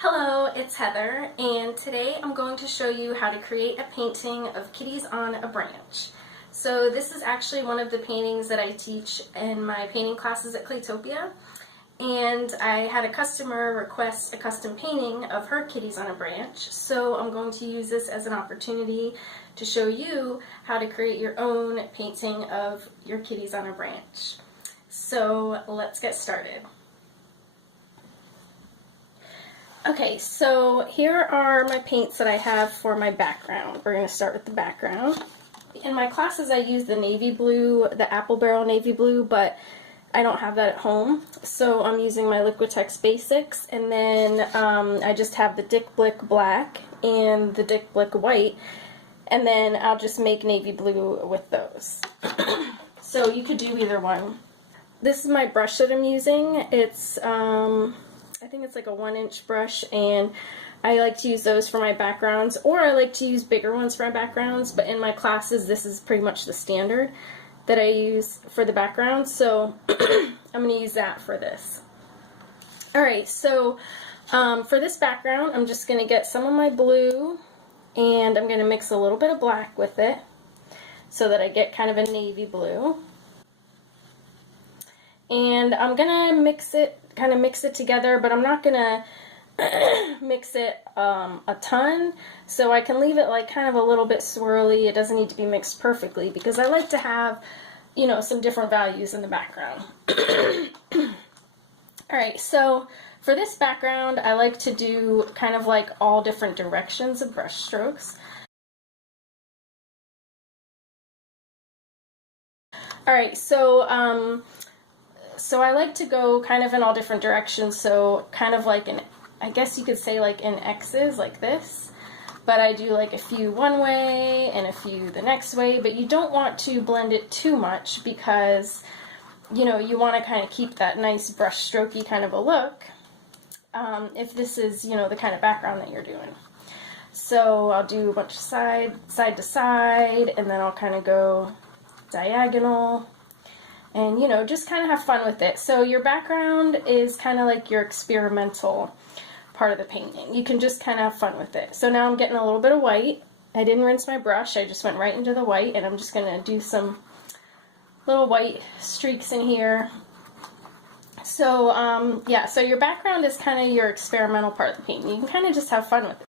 Hello, it's Heather, and today I'm going to show you how to create a painting of kitties on a branch. So this is actually one of the paintings that I teach in my painting classes at Claytopia, and I had a customer request a custom painting of her kitties on a branch, so I'm going to use this as an opportunity to show you how to create your own painting of your kitties on a branch. So let's get started. Okay, so here are my paints that I have for my background. We're going to start with the background. In my classes I use the navy blue, the apple barrel navy blue, but I don't have that at home. So I'm using my Liquitex Basics, and then I just have the Dick Blick black and the Dick Blick white, and then I'll just make navy blue with those. So you could do either one. This is my brush that I'm using. It's I think it's like a 1-inch brush, and I like to use those for my backgrounds, or I like to use bigger ones for my backgrounds, but in my classes this is pretty much the standard that I use for the background, so I'm going to use that for this. Alright, so for this background I'm just going to get some of my blue, and I'm going to mix a little bit of black with it so that I get kind of a navy blue. And I'm going to kind of mix it together, but I'm not going to mix it a ton, so I can leave it like kind of a little bit swirly. It doesn't need to be mixed perfectly because I like to have, you know, some different values in the background. Alright, so for this background I like to do kind of like all different directions of brush strokes. Alright, so I like to go kind of in all different directions, so kind of like I guess you could say like in X's, like this. But I do like a few one way and a few the next way, but you don't want to blend it too much because, you know, you want to kind of keep that nice brush strokey kind of a look if this is, you know, the kind of background that you're doing. So I'll do a bunch of side to side, and then I'll kind of go diagonal. And, you know, just kind of have fun with it. So your background is kind of like your experimental part of the painting. You can just kind of have fun with it. So now I'm getting a little bit of white. I didn't rinse my brush. I just went right into the white, and I'm just going to do some little white streaks in here. So, yeah, so your background is kind of your experimental part of the painting. You can kind of just have fun with it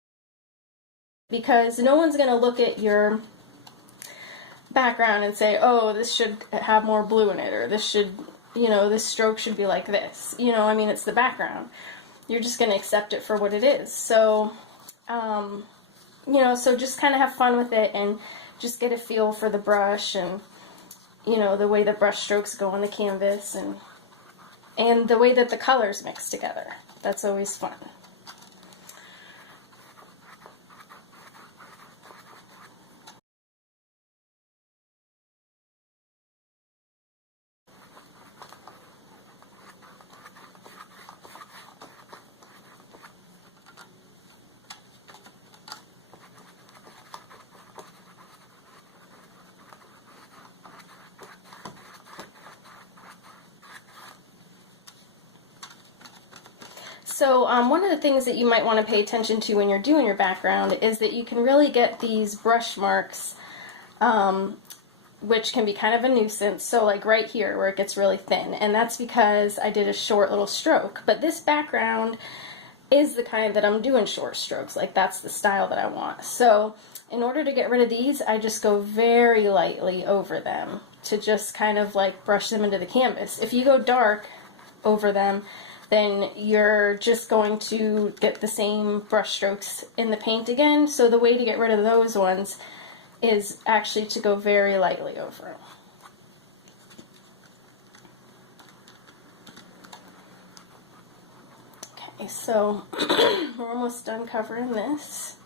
because no one's going to look at your background and say, oh, this should have more blue in it, or this should, you know, this stroke should be like this. You know, I mean, it's the background. You're just going to accept it for what it is. So, you know, so just kind of have fun with it and just get a feel for the brush and, you know, the way the brush strokes go on the canvas and the way that the colors mix together. That's always fun. So one of the things that you might want to pay attention to when you're doing your background is that you can really get these brush marks, which can be kind of a nuisance. So like right here where it gets really thin, and that's because I did a short little stroke. But this background is the kind that I'm doing short strokes, like that's the style that I want. So in order to get rid of these, I just go very lightly over them to just kind of like brush them into the canvas. If you go dark over them, then you're just going to get the same brush strokes in the paint again. So the way to get rid of those ones is actually to go very lightly over them. Okay, so we're almost done covering this.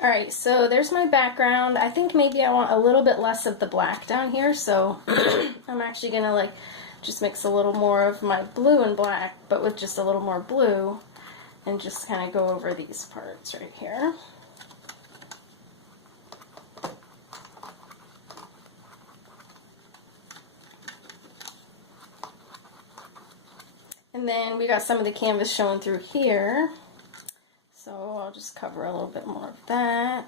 Alright, so there's my background. I think maybe I want a little bit less of the black down here, so I'm actually gonna like just mix a little more of my blue and black, but with just a little more blue, and just kind of go over these parts right here. And then we got some of the canvas showing through here, so I'll just cover a little bit more of that.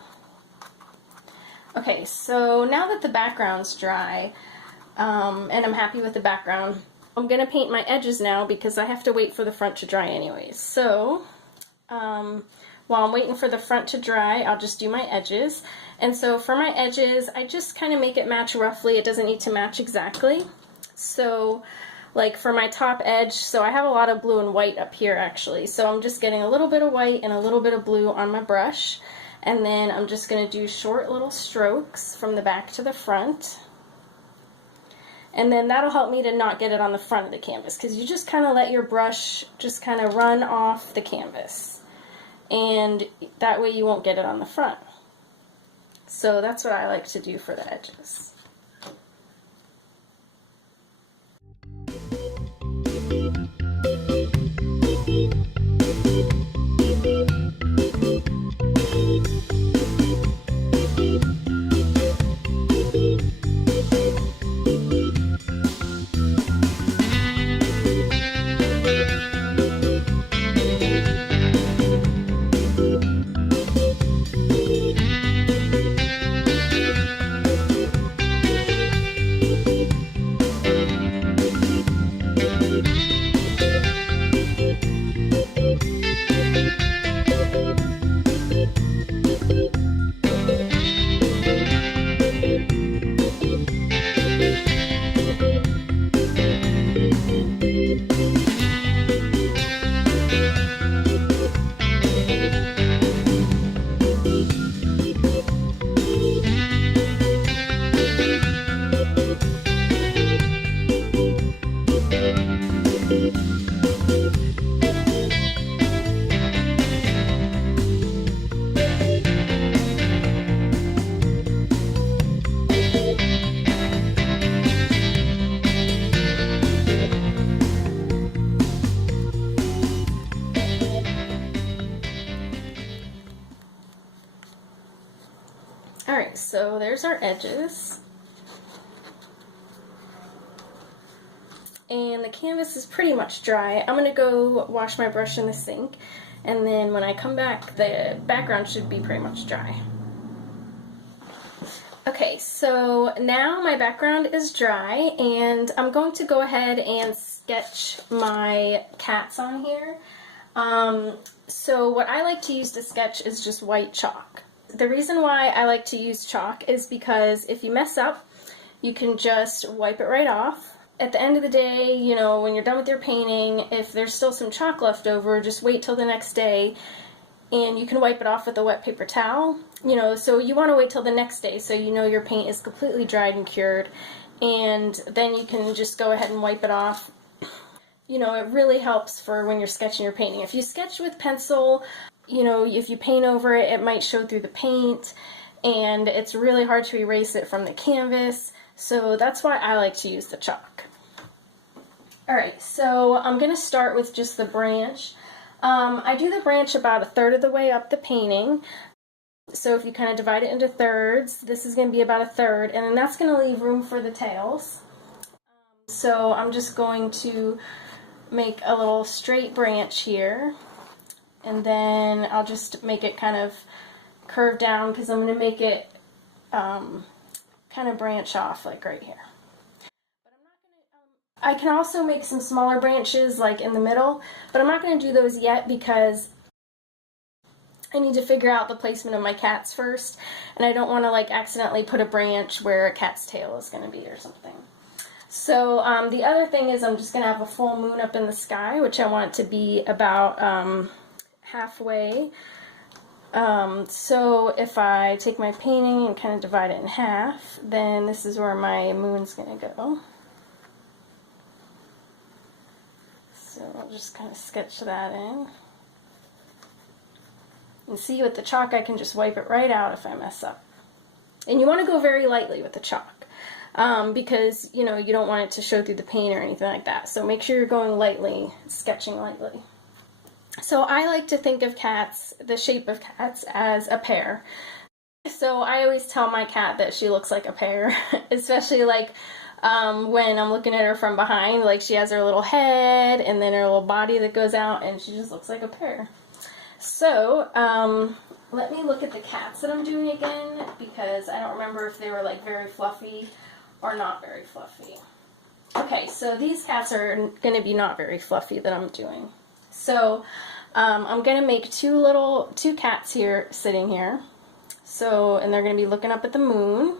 Okay, so now that the background's dry, and I'm happy with the background, I'm going to paint my edges now because I have to wait for the front to dry anyways. So, while I'm waiting for the front to dry, I'll just do my edges. And so for my edges, I just kind of make it match roughly. It doesn't need to match exactly. So, like for my top edge, so I have a lot of blue and white up here actually. So I'm just getting a little bit of white and a little bit of blue on my brush. And then I'm just going to do short little strokes from the back to the front. And then that'll help me to not get it on the front of the canvas, because you just kind of let your brush just kind of run off the canvas. And that way you won't get it on the front. So that's what I like to do for the edges. Alright, so there's our edges. And the canvas is pretty much dry. I'm going to go wash my brush in the sink, and then when I come back, the background should be pretty much dry. Okay, so now my background is dry, and I'm going to go ahead and sketch my cats on here. So what I like to use to sketch is just white chalk. The reason why I like to use chalk is because if you mess up, you can just wipe it right off. At the end of the day, you know, when you're done with your painting, if there's still some chalk left over, just wait till the next day and you can wipe it off with a wet paper towel. You know, so you want to wait till the next day so you know your paint is completely dried and cured, and then you can just go ahead and wipe it off. You know, it really helps for when you're sketching your painting. If you sketch with pencil, you know, if you paint over it, it might show through the paint, and it's really hard to erase it from the canvas. So that's why I like to use the chalk. Alright, so I'm going to start with just the branch. I do the branch about 1/3 of the way up the painting. So if you kind of divide it into thirds, this is going to be about 1/3, and then that's going to leave room for the tails. So I'm just going to make a little straight branch here, and then I'll just make it kind of curve down because I'm going to make it kind of branch off like right here. But I'm not going to, I can also make some smaller branches like in the middle, but I'm not going to do those yet because I need to figure out the placement of my cats first, and I don't want to like accidentally put a branch where a cat's tail is going to be or something. So the other thing is I'm just going to have a full moon up in the sky, which I want it to be about halfway. So if I take my painting and kind of divide it in half, then this is where my moon's going to go. So I'll just kind of sketch that in. And see, with the chalk I can just wipe it right out if I mess up. And you want to go very lightly with the chalk because, you know, you don't want it to show through the paint or anything like that. So make sure you're going lightly, sketching lightly. So I like to think of cats, the shape of cats, as a pear. So I always tell my cat that she looks like a pear, especially like when I'm looking at her from behind. Like, she has her little head and then her little body that goes out, and she just looks like a pear. So let me look at the cats that I'm doing again, because I don't remember if they were like very fluffy or not very fluffy. Okay, so these cats are going to be not very fluffy that I'm doing. So I'm going to make two cats here sitting here. So, and they're going to be looking up at the moon.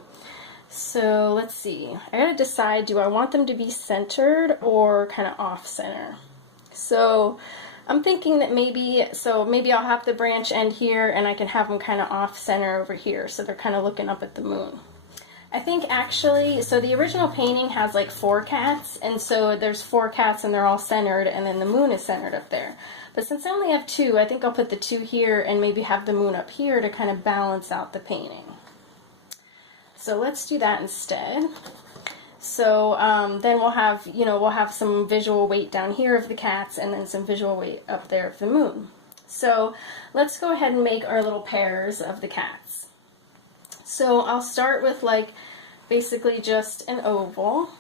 So let's see. I got to decide, do I want them to be centered or kind of off center? So I'm thinking that maybe I'll have the branch end here and I can have them kind of off center over here. So they're kind of looking up at the moon. I think actually, so the original painting has like 4 cats, and so there's 4 cats and they're all centered, and then the moon is centered up there. But since I only have 2, I think I'll put the 2 here and maybe have the moon up here to kind of balance out the painting. So let's do that instead. So then we'll have some visual weight down here of the cats and then some visual weight up there of the moon. So let's go ahead and make our little pairs of the cats. So I'll start with like basically just an oval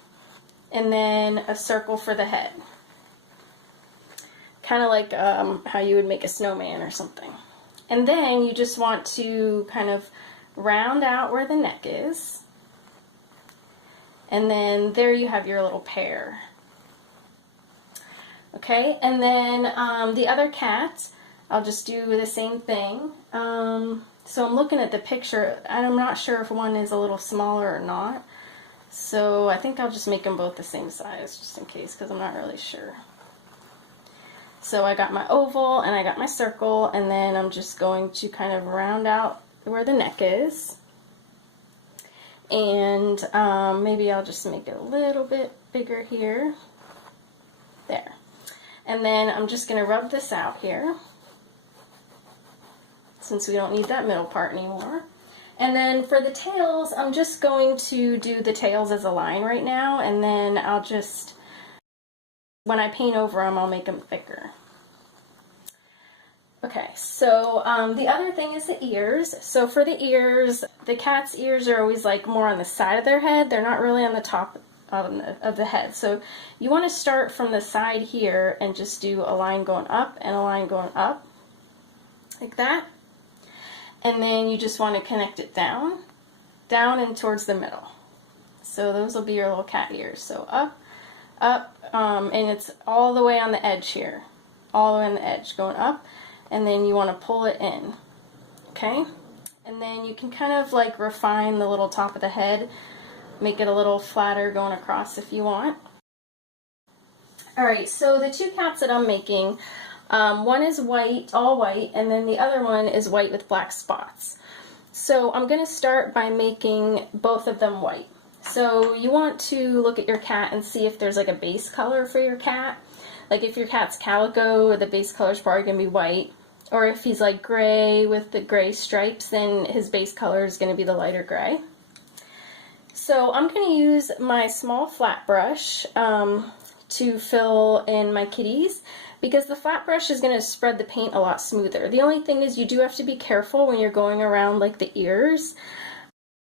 and then a circle for the head. Kind of like how you would make a snowman or something. And then you just want to kind of round out where the neck is. And then there you have your little pear. Okay, and then the other cat, I'll just do the same thing. So I'm looking at the picture, and I'm not sure if one is a little smaller or not. So I think I'll just make them both the same size, just in case, because I'm not really sure. So I got my oval, and I got my circle, and then I'm just going to kind of round out where the neck is. And maybe I'll just make it a little bit bigger here. There. And then I'm just going to rub this out here, since we don't need that middle part anymore. And then for the tails, I'm just going to do the tails as a line right now, and then I'll just, when I paint over them, I'll make them thicker. Okay, so the other thing is the ears. So for the ears, the cat's ears are always like more on the side of their head. They're not really on the top of the head. So you want to start from the side here and just do a line going up and a line going up, like that. And then you just want to connect it down and towards the middle. So those will be your little cat ears. So up, and it's all the way on the edge here. All the way on the edge, going up, and then you want to pull it in. Okay? And then you can kind of like refine the little top of the head, make it a little flatter going across if you want. Alright, so the 2 cats that I'm making, one is white, all white, and then the other one is white with black spots. So I'm going to start by making both of them white. So you want to look at your cat and see if there's like a base color for your cat. Like if your cat's calico, the base color is probably going to be white. Or if he's like gray with the gray stripes, then his base color is going to be the lighter gray. So I'm going to use my small flat brush to fill in my kitties, because the flat brush is going to spread the paint a lot smoother. The only thing is you do have to be careful when you're going around like the ears,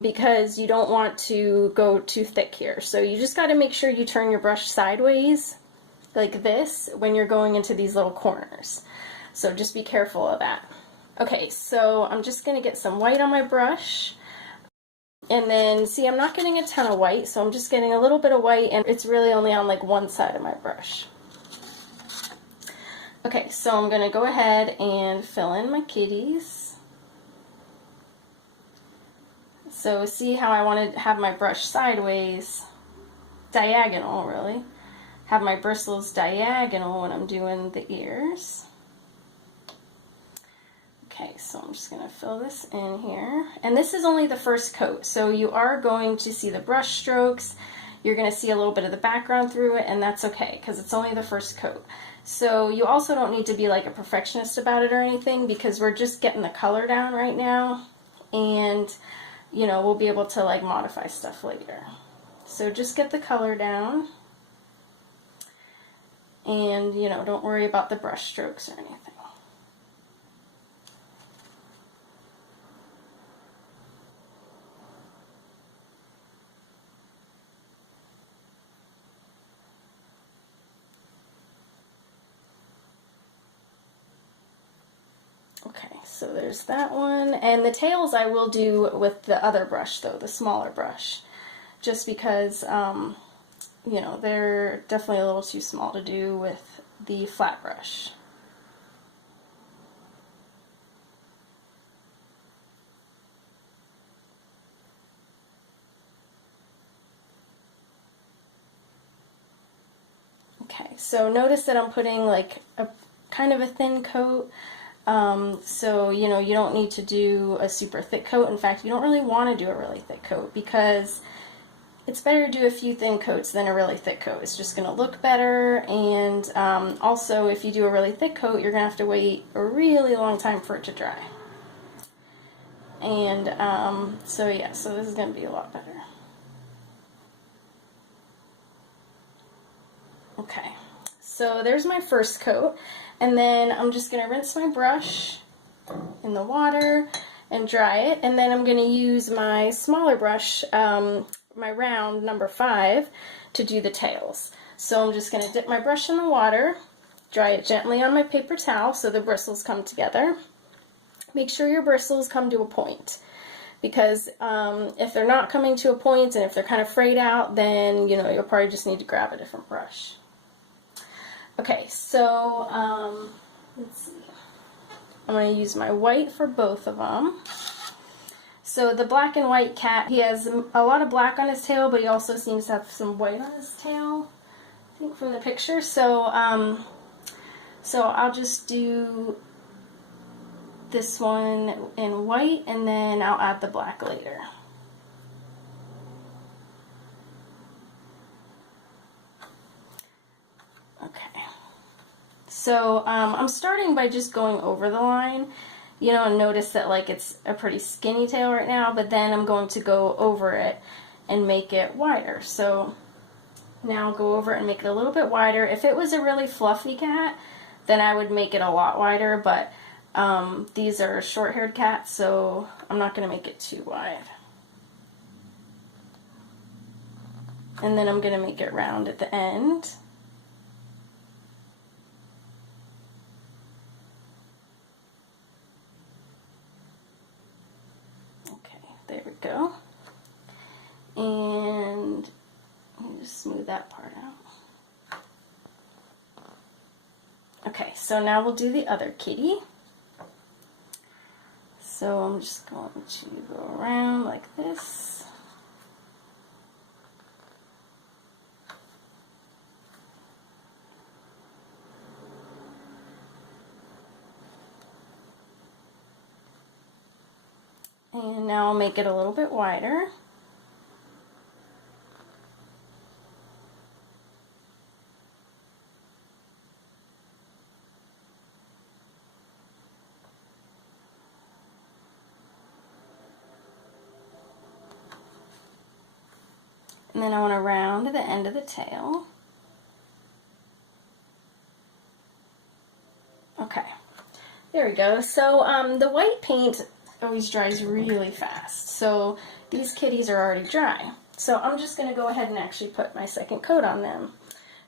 because you don't want to go too thick here. So you just got to make sure you turn your brush sideways like this when you're going into these little corners. So just be careful of that. Okay, so I'm just going to get some white on my brush. And then, see, I'm not getting a ton of white, so I'm just getting a little bit of white, and it's really only on like one side of my brush. Okay, so I'm going to go ahead and fill in my kitties. So see how I want to have my brush sideways, diagonal really. Have my bristles diagonal when I'm doing the ears. Okay, so I'm just going to fill this in here. And this is only the first coat, so you are going to see the brush strokes. you're going to see a little bit of the background through it, and that's okay because it's only the first coat. So you also don't need to be like a perfectionist about it or anything, because we're just getting the color down right now, and you know, we'll be able to like modify stuff later. So just get the color down, and you know, don't worry about the brush strokes or anything. Okay, so there's that one. And the tails I will do with the other brush though, the smaller brush. Just because, you know, they're definitely a little too small to do with the flat brush. Okay, so notice that I'm putting like a kind of a thin coat. So, you know, you don't need to do a super thick coat. In fact, you don't really want to do a really thick coat, because it's better to do a few thin coats than a really thick coat. It's just going to look better, and also if you do a really thick coat, you're going to have to wait a really long time for it to dry. And so yeah, so this is going to be a lot better. Okay, so there's my first coat, and then I'm just going to rinse my brush in the water and dry it, and then I'm going to use my smaller brush, my round number 5, to do the tails. So I'm just going to dip my brush in the water, dry it gently on my paper towel so the bristles come together. Make sure your bristles come to a point, because if they're not coming to a point and if they're kind of frayed out, then you know, you'll probably just need to grab a different brush. Okay, so let's see. I'm going to use my white for both of them. So the black and white cat, he has a lot of black on his tail, but he also seems to have some white on his tail, I think, from the picture. So so I'll just do this one in white, and then I'll add the black later. Okay, so I'm starting by just going over the line, you know, and notice that like it's a pretty skinny tail right now, but then I'm going to go over it and make it wider. So now I'll go over it and make it a little bit wider. If it was a really fluffy cat, then I would make it a lot wider, but these are short-haired cats, so I'm not going to make it too wide. And then I'm going to make it round at the end. Okay, there we go. And let me just smooth that part out. Okay, so now we'll do the other kitty. So I'm just going to go around like this. And now I'll make it a little bit wider. And then I want to round the end of the tail. Okay, there we go. So the white paint always dries really fast. So these kitties are already dry. So I'm just going to go ahead and actually put my second coat on them.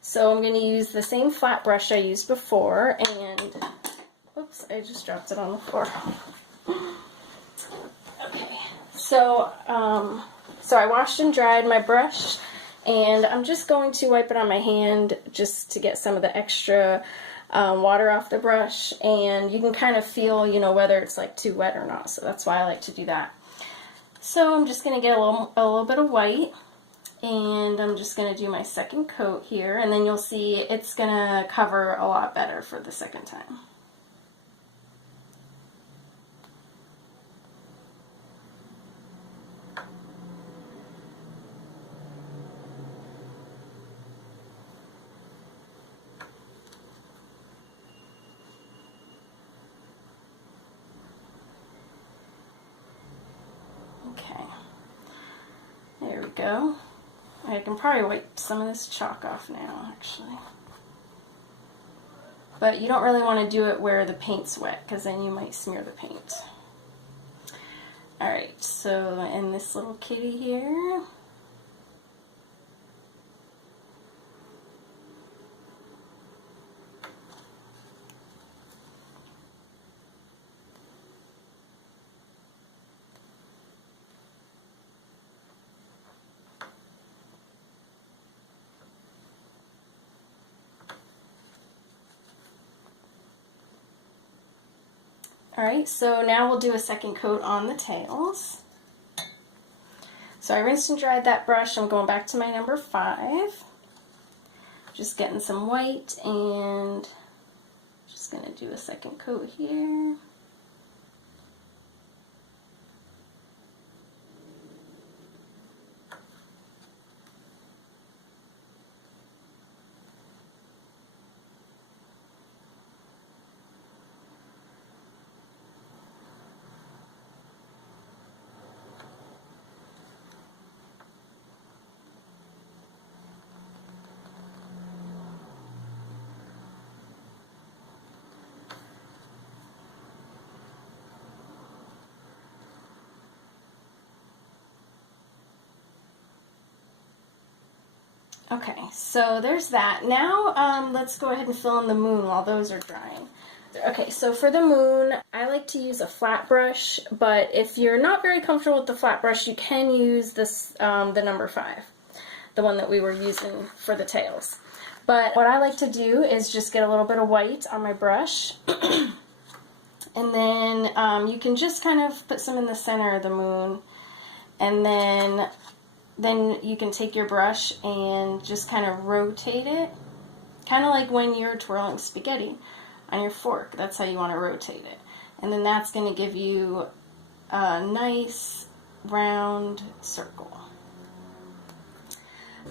So I'm going to use the same flat brush I used before, and whoops, I just dropped it on the floor. Okay, so so I washed and dried my brush, and I'm just going to wipe it on my hand just to get some of the extra water off the brush, and you can kind of feel, you know, whether it's like too wet or not, so that's why I like to do that. So I'm just going to get a little bit of white, and I'm just going to do my second coat here, and then you'll see it's going to cover a lot better for the second time. go. I can probably wipe some of this chalk off now, actually. But you don't really want to do it where the paint's wet, because then you might smear the paint. Alright, so in this little kitty here, alright, so now we'll do a second coat on the tails. So I rinsed and dried that brush. I'm going back to my number 5. Just getting some white and just going to do a second coat here. Okay, so there's that. Now let's go ahead and fill in the moon while those are drying. Okay, so for the moon, I like to use a flat brush, but if you're not very comfortable with the flat brush, you can use this, the number 5, the one that we were using for the tails. But what I like to do is just get a little bit of white on my brush, and then you can just kind of put some in the center of the moon, and then you can take your brush and just kind of rotate it, kind of like when you're twirling spaghetti on your fork. That's how you want to rotate it. And then that's going to give you a nice round circle.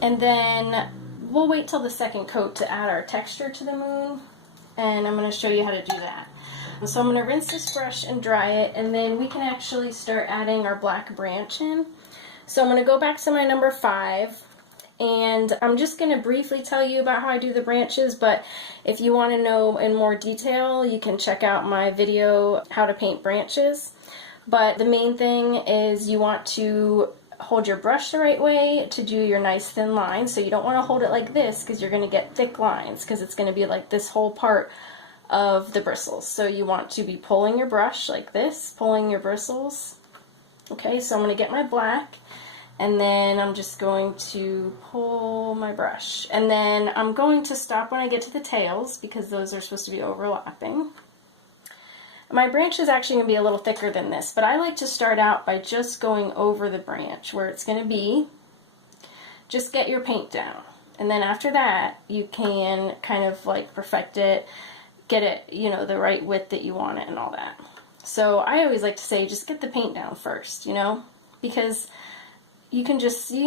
And then we'll wait till the second coat to add our texture to the moon, and I'm going to show you how to do that. So I'm going to rinse this brush and dry it, and then we can actually start adding our black branch in. So I'm going to go back to my number 5, and I'm just going to briefly tell you about how I do the branches, but if you want to know in more detail, you can check out my video, How to Paint Branches. But the main thing is you want to hold your brush the right way to do your nice thin lines. So you don't want to hold it like this, because you're going to get thick lines, because it's going to be like this whole part of the bristles. So you want to be pulling your brush like this, pulling your bristles. Okay, so I'm going to get my black, and then I'm just going to pull my brush. And then I'm going to stop when I get to the tails, because those are supposed to be overlapping. My branch is actually going to be a little thicker than this, but I like to start out by just going over the branch where it's going to be. Just get your paint down. And then after that, you can kind of like perfect it, get it, you know, the right width that you want it and all that. So I always like to say just get the paint down first, you know, because you can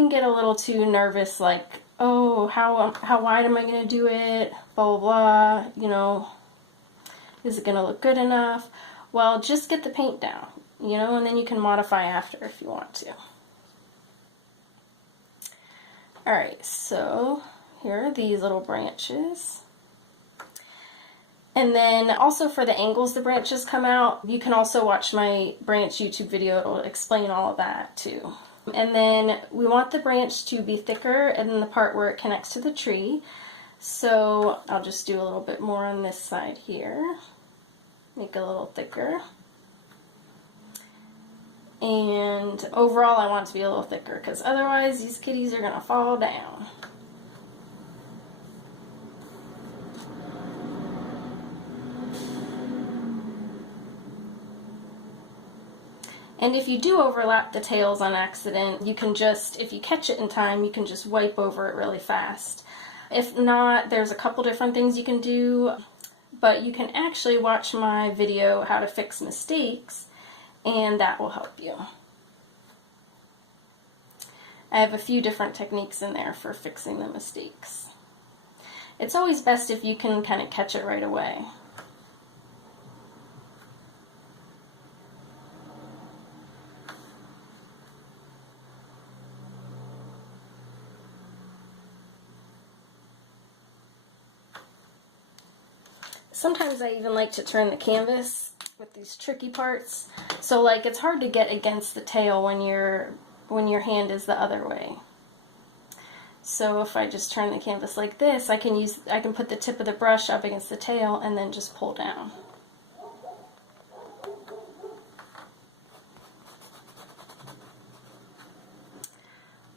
get a little too nervous, like, oh, how wide am I going to do it, blah, blah, blah, you know, is it going to look good enough? Well, just get the paint down, you know, and then you can modify after if you want to. Alright, so here are these little branches. And then also for the angles the branches come out, you can also watch my branch YouTube video. It'll explain all of that too. And then we want the branch to be thicker in the part where it connects to the tree. So I'll just do a little bit more on this side here. Make it a little thicker. And overall I want it to be a little thicker, because otherwise these kitties are going to fall down. And if you do overlap the tails on accident, you can just, if you catch it in time, you can just wipe over it really fast. If not, there's a couple different things you can do, but you can actually watch my video, How to Fix Mistakes, and that will help you. I have a few different techniques in there for fixing the mistakes. It's always best if you can kind of catch it right away. sometimes I even like to turn the canvas with these tricky parts. So like it's hard to get against the tail when your hand is the other way. So if I just turn the canvas like this, I can put the tip of the brush up against the tail and then just pull down.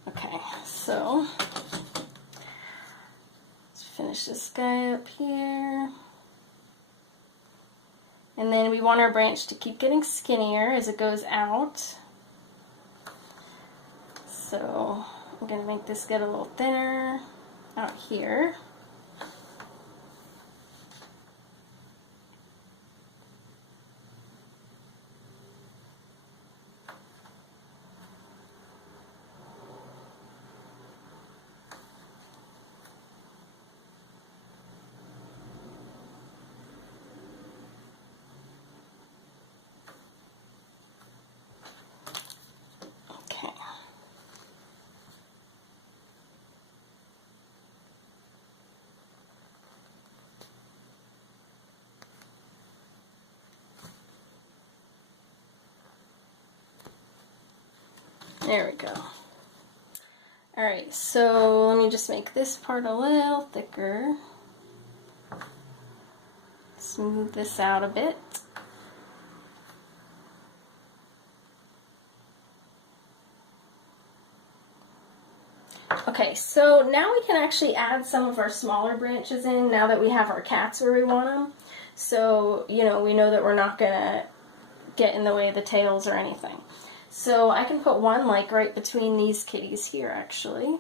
Okay, so let's finish this guy up here. And then we want our branch to keep getting skinnier as it goes out. So I'm going to make this get a little thinner out here. There we go. Alright, so let me just make this part a little thicker. Smooth this out a bit. Okay, so now we can actually add some of our smaller branches in now that we have our cats where we want them. So, you know, we know that we're not going to get in the way of the tails or anything. So I can put one like right between these kitties here actually.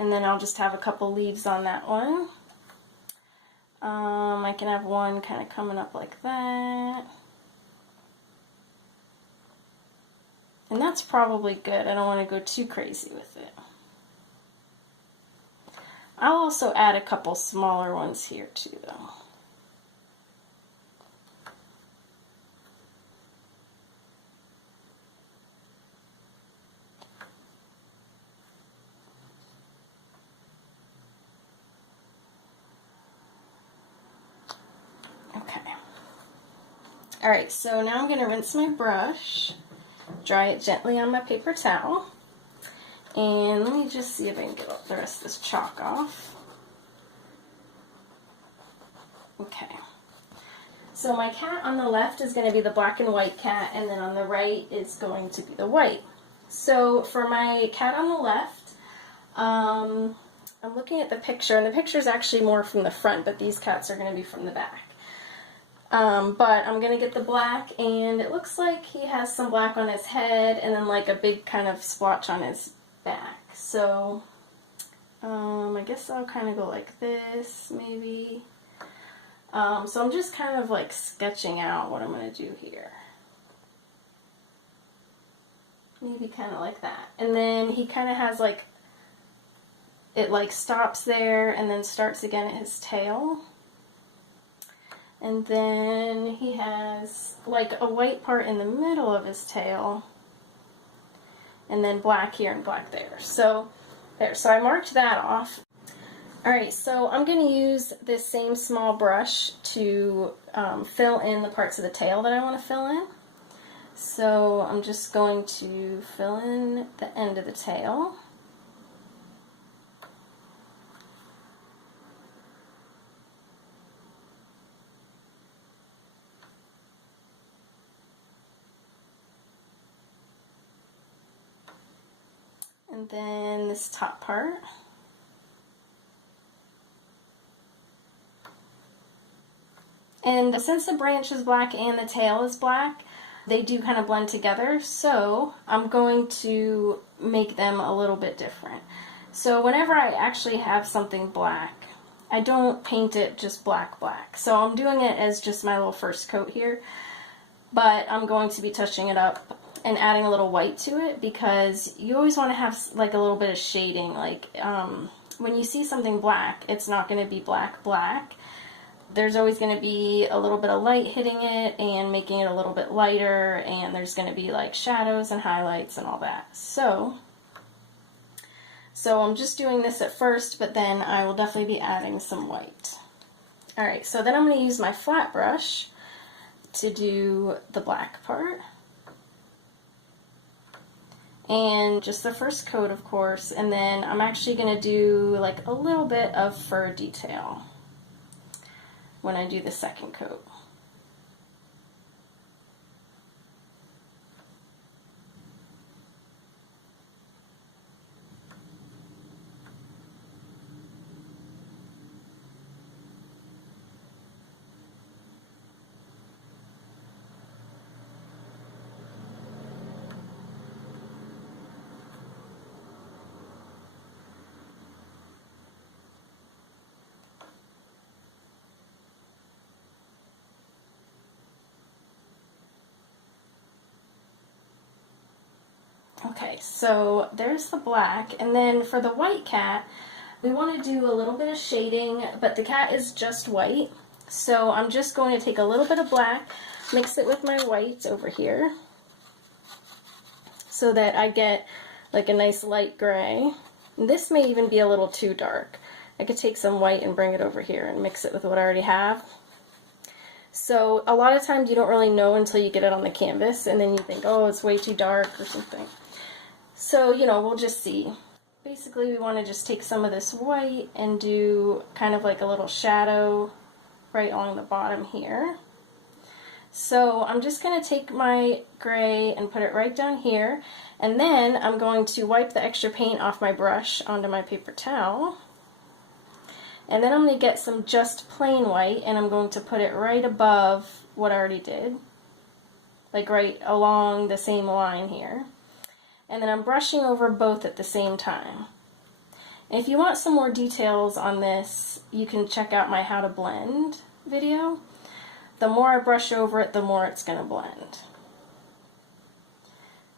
And then I'll just have a couple leaves on that one. I can have one kind of coming up like that. And that's probably good. I don't want to go too crazy with it. I'll also add a couple smaller ones here too though. Alright, so now I'm going to rinse my brush, dry it gently on my paper towel, and let me just see if I can get the rest of this chalk off. Okay, so my cat on the left is going to be the black and white cat, and then on the right is going to be the white. So for my cat on the left, I'm looking at the picture, and the picture is actually more from the front, but these cats are going to be from the back. But I'm going to get the black, and it looks like he has some black on his head and then like a big kind of splotch on his back. So I guess I'll kind of go like this maybe. So I'm just kind of like sketching out what I'm going to do here. Maybe kind of like that. And then he kind of has like, it like stops there and then starts again at his tail. And then he has like a white part in the middle of his tail, and then black here and black there. So there, so I marked that off. Alright, so I'm going to use this same small brush to fill in the parts of the tail that I want to fill in. So I'm just going to fill in the end of the tail. And then this top part. And since the branch is black and the tail is black, they do kind of blend together, so I'm going to make them a little bit different. So whenever I actually have something black, I don't paint it just black. So I'm doing it as just my little first coat here, but I'm going to be touching it up and adding a little white to it, because you always want to have like a little bit of shading. Like when you see something black, it's not going to be black. There's always going to be a little bit of light hitting it and making it a little bit lighter, and there's going to be like shadows and highlights and all that. So I'm just doing this at first, but then I will definitely be adding some white. Alright, so then I'm going to use my flat brush to do the black part. And just the first coat, of course, and then I'm actually going to do like a little bit of fur detail when I do the second coat. Okay, so there's the black, and then for the white cat, we want to do a little bit of shading, but the cat is just white, so I'm just going to take a little bit of black, mix it with my white over here, so that I get like a nice light gray. This may even be a little too dark. I could take some white and bring it over here and mix it with what I already have. So a lot of times you don't really know until you get it on the canvas, and then you think, oh, it's way too dark or something. So, you know, we'll just see. Basically, we want to just take some of this white and do kind of like a little shadow right along the bottom here. So I'm just going to take my gray and put it right down here, and then I'm going to wipe the extra paint off my brush onto my paper towel. And then I'm going to get some just plain white, and I'm going to put it right above what I already did, like right along the same line here. And then I'm brushing over both at the same time. And if you want some more details on this, you can check out my How to Blend video. The more I brush over it, the more it's going to blend.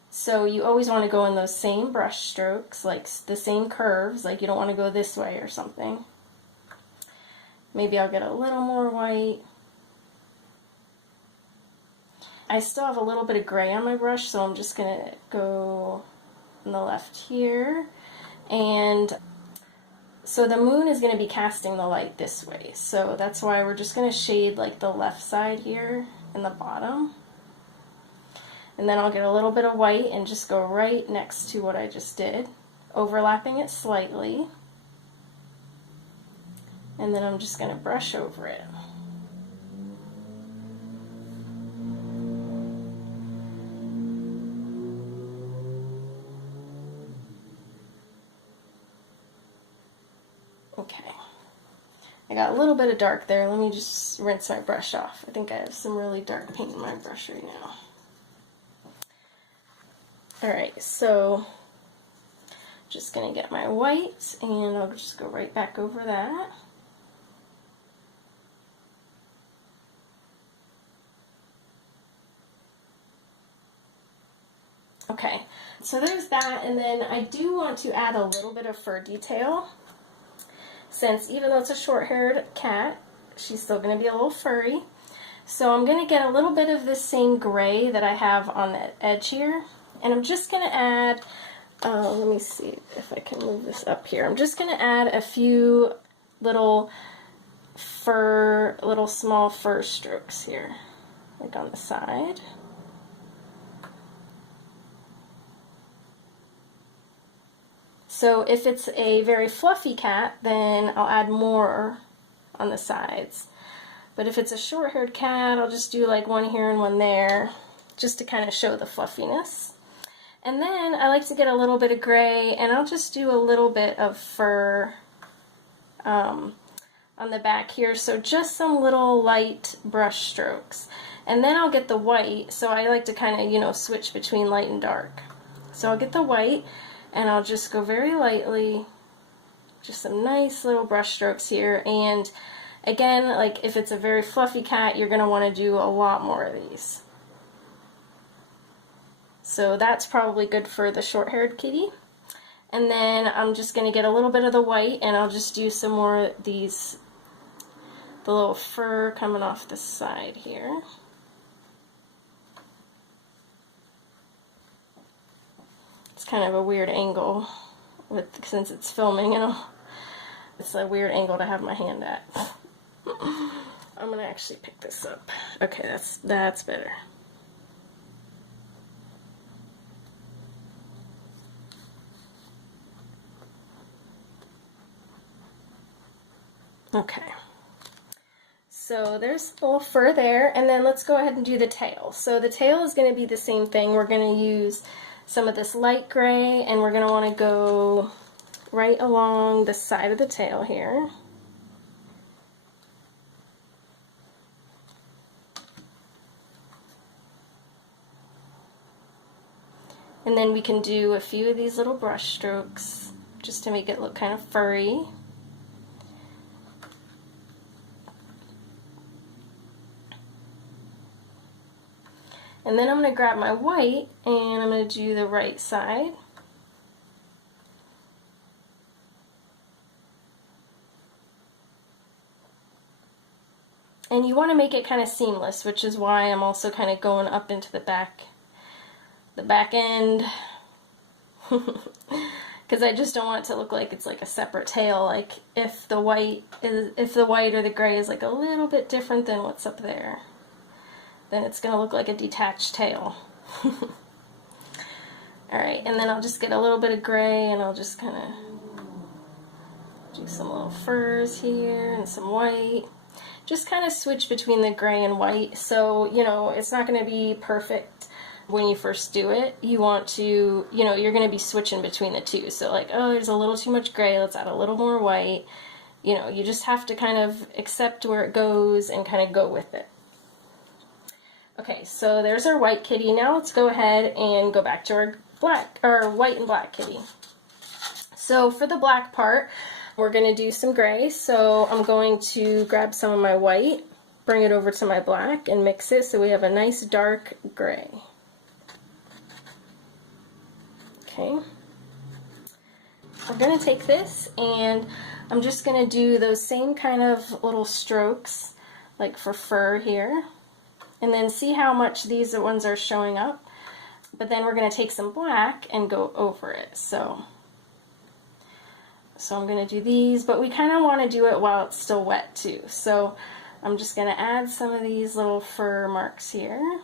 So you always want to go in those same brush strokes, like the same curves, like you don't want to go this way or something. Maybe I'll get a little more white. I still have a little bit of gray on my brush, so I'm just going to go on the left here. And so the moon is going to be casting the light this way, so that's why we're just going to shade like the left side here in the bottom. And then I'll get a little bit of white and just go right next to what I just did, overlapping it slightly. And then I'm just going to brush over it. Okay, I got a little bit of dark there. Let me just rinse my brush off. I think I have some really dark paint in my brush right now. Alright, so just going to get my white, and I'll just go right back over that. Okay, so there's that, and then I do want to add a little bit of fur detail. Since even though it's a short-haired cat, she's still going to be a little furry. So I'm going to get a little bit of this same gray that I have on the edge here. And I'm just going to add, let me see if I can move this up here. I'm just going to add a few little small fur strokes here, like on the side. So if it's a very fluffy cat, then I'll add more on the sides. But if it's a short-haired cat, I'll just do like one here and one there, just to kind of show the fluffiness. And then I like to get a little bit of gray, and I'll just do a little bit of fur on the back here. So just some little light brush strokes. And then I'll get the white, so I like to kind of, you know, switch between light and dark. So I'll get the white, and I'll just go very lightly, just some nice little brush strokes here. And again, like if it's a very fluffy cat, you're going to want to do a lot more of these. So that's probably good for the short-haired kitty. And then I'm just going to get a little bit of the white, and I'll just do some more of these, the little fur coming off the side here. It's kind of a weird angle since it's filming, and it's a weird angle to have my hand at. actually pick this up. Okay, that's better. Okay. So there's a little fur there, and then let's go ahead and do the tail. So the tail is going to be the same thing. We're going to use some of this light gray, and we're going to want to go right along the side of the tail here. And then we can do a few of these little brush strokes just to make it look kind of furry. And then I'm going to grab my white and I'm going to do the right side. And you want to make it kind of seamless, which is why I'm also kind of going up into the back end. Because I just don't want it to look like it's like a separate tail. Like if the white or the gray is like a little bit different than what's up there, then it's going to look like a detached tail. Alright, and then I'll just get a little bit of gray and I'll just kind of do some little furs here and some white. Just kind of switch between the gray and white, so, you know, it's not going to be perfect when you first do it. You want to, you know, you're going to be switching between the two. So like, oh, there's a little too much gray, let's add a little more white. You know, you just have to kind of accept where it goes and kind of go with it. Okay, so there's our white kitty. Now let's go ahead and go back to our white and black kitty. So for the black part, we're going to do some gray. So I'm going to grab some of my white, bring it over to my black, and mix it so we have a nice dark gray. Okay. We're going to take this and I'm just going to do those same kind of little strokes like for fur here. And then see how much these ones are showing up. But then we're going to take some black and go over it. So I'm going to do these, but we kind of want to do it while it's still wet too. So I'm just going to add some of these little fur marks here.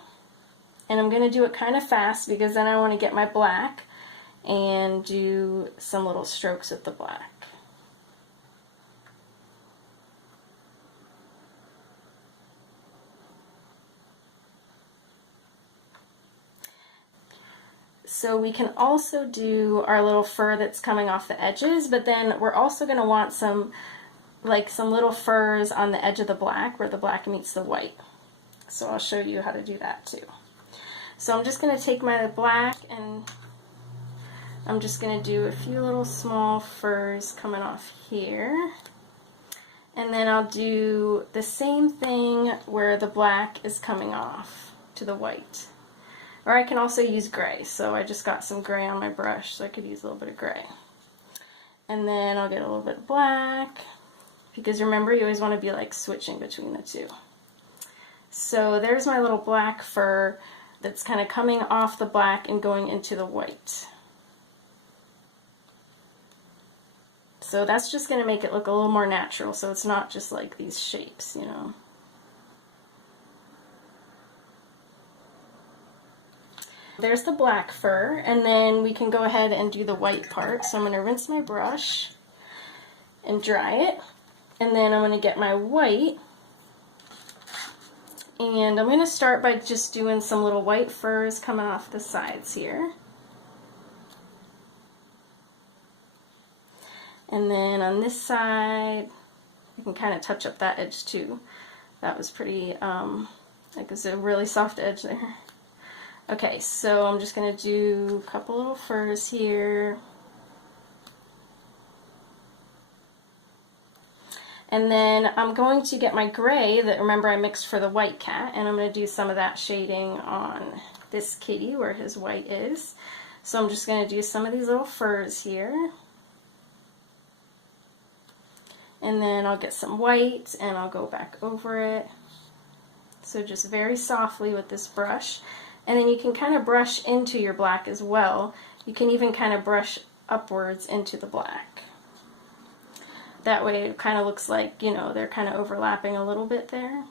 And I'm going to do it kind of fast because then I want to get my black and do some little strokes with the black. So we can also do our little fur that's coming off the edges, but then we're also going to want some little furs on the edge of the black where the black meets the white. So I'll show you how to do that too. So I'm just going to take my black and I'm just going to do a few little small furs coming off here. And then I'll do the same thing where the black is coming off to the white. Or I can also use gray, so I just got some gray on my brush, so I could use a little bit of gray. And then I'll get a little bit of black, because remember, you always want to be like switching between the two. So there's my little black fur that's kind of coming off the black and going into the white. So that's just going to make it look a little more natural, so it's not just like these shapes, you know. There's the black fur, and then we can go ahead and do the white part. So I'm going to rinse my brush and dry it, and then I'm going to get my white, and I'm going to start by just doing some little white furs coming off the sides here. And then on this side, you can kind of touch up that edge too. That was pretty, like it's a really soft edge there. Okay, so I'm just going to do a couple little furs here. And then I'm going to get my gray that, remember, I mixed for the white cat, and I'm going to do some of that shading on this kitty where his white is. So I'm just going to do some of these little furs here. And then I'll get some white and I'll go back over it. So just very softly with this brush. And then you can kind of brush into your black as well. You can even kind of brush upwards into the black. That way it kind of looks like, you know, they're kind of overlapping a little bit there.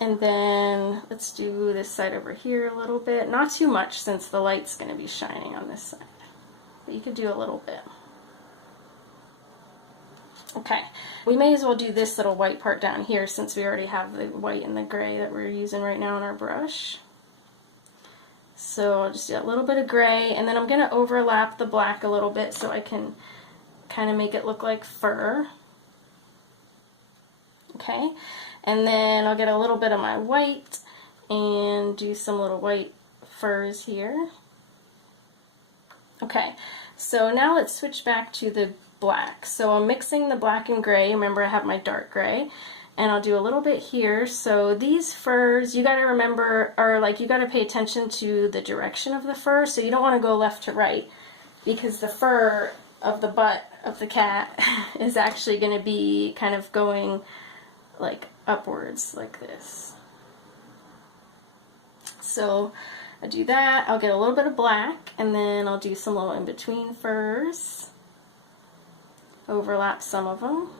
And then let's do this side over here a little bit. Not too much since the light's going to be shining on this side. But you could do a little bit. Okay, we may as well do this little white part down here since we already have the white and the gray that we're using right now on our brush. So I'll just do a little bit of gray, and then I'm going to overlap the black a little bit so I can kind of make it look like fur. Okay, and then I'll get a little bit of my white and do some little white furs here. Okay, so now let's switch back to the black. So I'm mixing the black and gray. Remember, I have my dark gray, and I'll do a little bit here. So these furs, you got to remember, or like you got to pay attention to the direction of the fur. So you don't want to go left to right, because the fur of the butt of the cat is actually going to be kind of going like upwards like this. So I do that, I'll get a little bit of black, and then I'll do some little in-between furs, overlap some of them.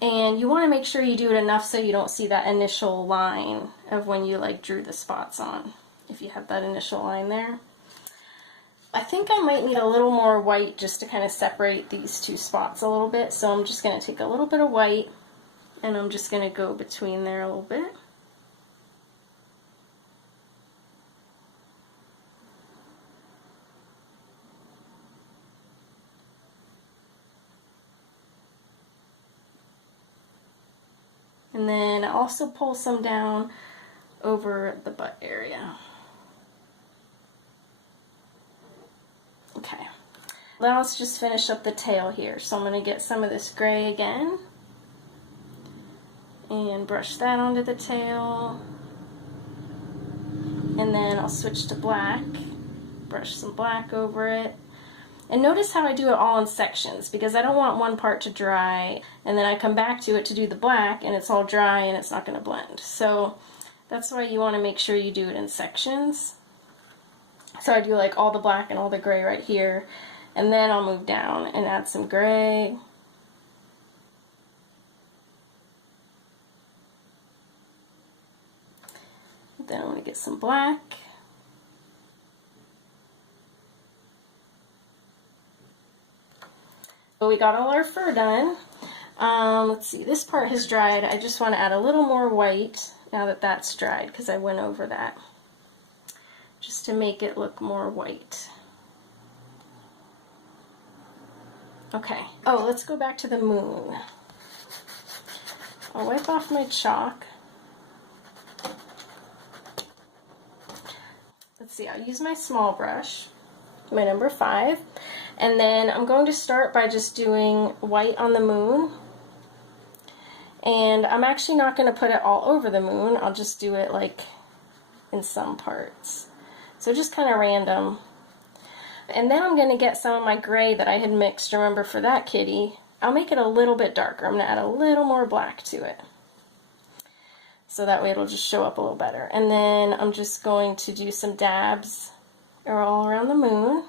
And you want to make sure you do it enough so you don't see that initial line of when you like drew the spots on, if you have that initial line there. I think I might need a little more white just to kind of separate these two spots a little bit, so I'm just going to take a little bit of white and I'm just going to go between there a little bit. And then I also pull some down over the butt area. Okay, now let's just finish up the tail here. So I'm going to get some of this gray again and brush that onto the tail. And then I'll switch to black, brush some black over it. And notice how I do it all in sections, because I don't want one part to dry and then I come back to it to do the black and it's all dry and it's not going to blend. So that's why you want to make sure you do it in sections. So I do like all the black and all the gray right here, and then I'll move down and add some gray. Then I'm going to get some black. So we got all our fur done. Let's see, this part has dried. I just want to add a little more white now that that's dried, because I went over that, just to make it look more white. Okay, oh, let's go back to the moon. I'll wipe off my chalk. Let's see, I'll use my small brush, my number 5, and then I'm going to start by just doing white on the moon. And I'm actually not going to put it all over the moon, I'll just do it like in some parts. So just kind of random. And then I'm going to get some of my gray that I had mixed, remember, for that kitty. I'll make it a little bit darker. I'm going to add a little more black to it. So that way it'll just show up a little better. And then I'm just going to do some dabs all around the moon.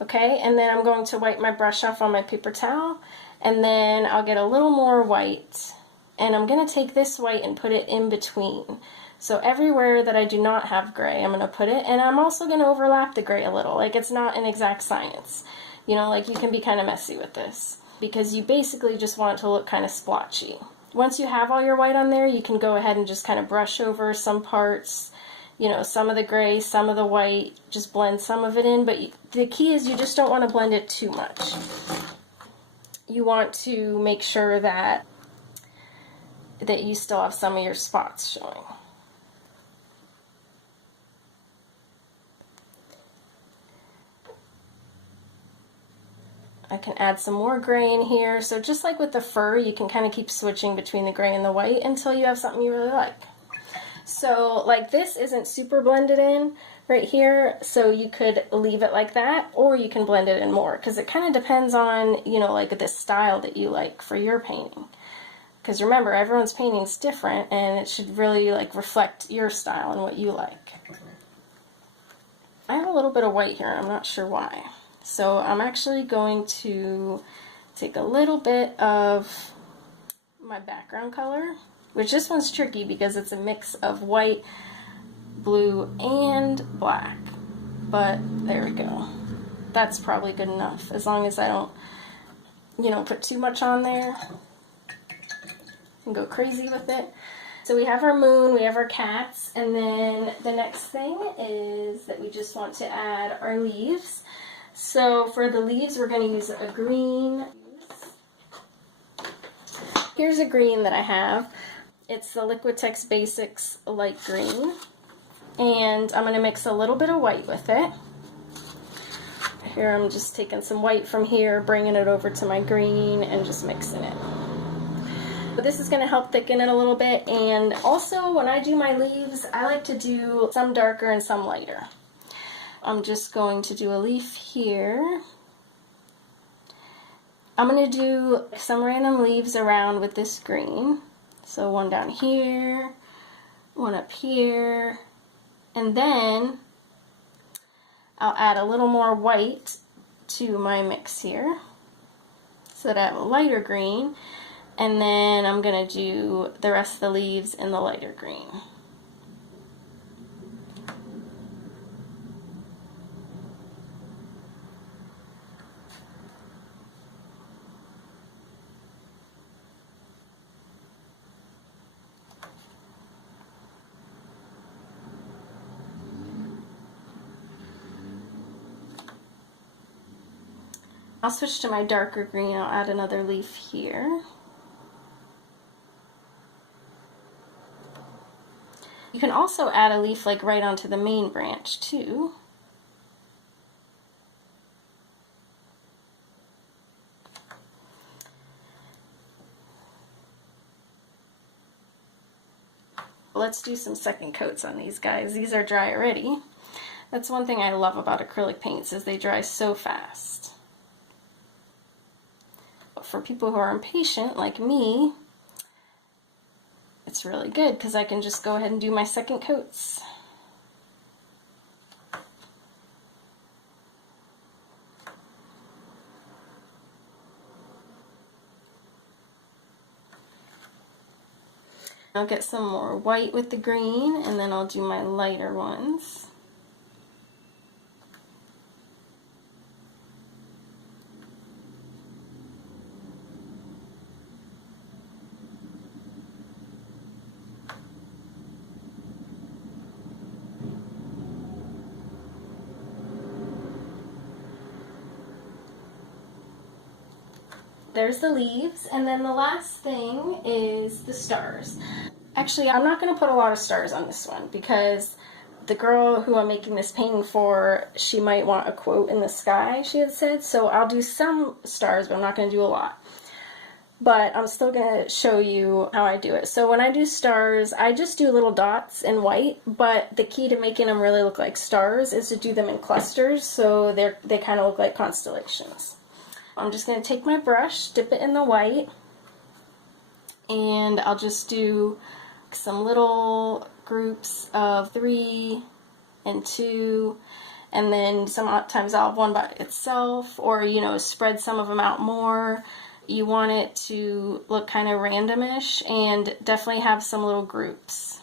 Okay, and then I'm going to wipe my brush off on my paper towel. And then I'll get a little more white. And I'm going to take this white and put it in between. So everywhere that I do not have gray, I'm going to put it, and I'm also going to overlap the gray a little. Like, it's not an exact science. You know, like, you can be kind of messy with this, because you basically just want it to look kind of splotchy. Once you have all your white on there, you can go ahead and just kind of brush over some parts, you know, some of the gray, some of the white, just blend some of it in, but the key is you just don't want to blend it too much. You want to make sure that you still have some of your spots showing. I can add some more gray in here. So just like with the fur, you can kind of keep switching between the gray and the white until you have something you really like. So like this isn't super blended in right here, so you could leave it like that, or you can blend it in more, because it kind of depends on, you know, like the style that you like for your painting. Because remember, everyone's painting is different, and it should really like reflect your style and what you like. I have a little bit of white here, I'm not sure why. So I'm actually going to take a little bit of my background color, which this one's tricky because it's a mix of white, blue, and black. But there we go. That's probably good enough, as long as I don't, you know, put too much on there and go crazy with it. So we have our moon, we have our cats, and then the next thing is that we just want to add our leaves. So for the leaves, we're going to use a green. Here's a green that I have. It's the Liquitex Basics light green. And I'm going to mix a little bit of white with it. Here I'm just taking some white from here, bringing it over to my green, and just mixing it. This is going to help thicken it a little bit, and also when I do my leaves, I like to do some darker and some lighter. I'm just going to do a leaf here. I'm going to do some random leaves around with this green. So one down here, one up here, and then I'll add a little more white to my mix here so that I have a lighter green. And then I'm going to do the rest of the leaves in the lighter green. I'll switch to my darker green. I'll add another leaf here. You can also add a leaf like right onto the main branch too. Let's do some second coats on these guys. These are dry already. That's one thing I love about acrylic paints, is they dry so fast. But for people who are impatient like me, it's really good because I can just go ahead and do my second coats. I'll get some more white with the green, and then I'll do my lighter ones. There's the leaves, and then the last thing is the stars. Actually, I'm not going to put a lot of stars on this one because the girl who I'm making this painting for, she might want a quote in the sky, she had said, so I'll do some stars, but I'm not going to do a lot. But I'm still going to show you how I do it. So when I do stars, I just do little dots in white, but the key to making them really look like stars is to do them in clusters, so they kind of look like constellations. I'm just going to take my brush, dip it in the white, and I'll just do some little groups of 3 and 2, and then sometimes I'll have one by itself, or, you know, spread some of them out more. You want it to look kind of randomish, and definitely have some little groups.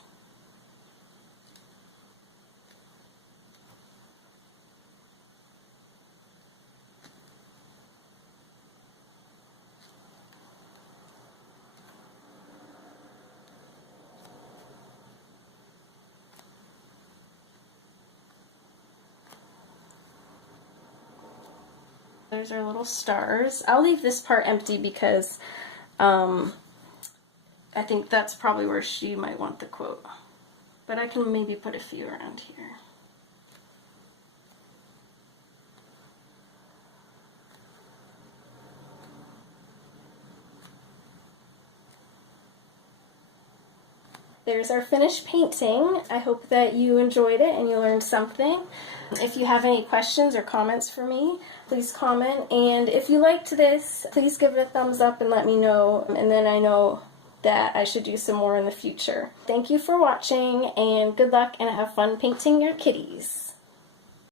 There's our little stars. I'll leave this part empty because I think that's probably where she might want the quote. But I can maybe put a few around here. There's our finished painting. I hope that you enjoyed it and you learned something. If you have any questions or comments for me, please comment. And if you liked this, please give it a thumbs up and let me know. And then I know that I should do some more in the future. Thank you for watching, and good luck and have fun painting your kitties.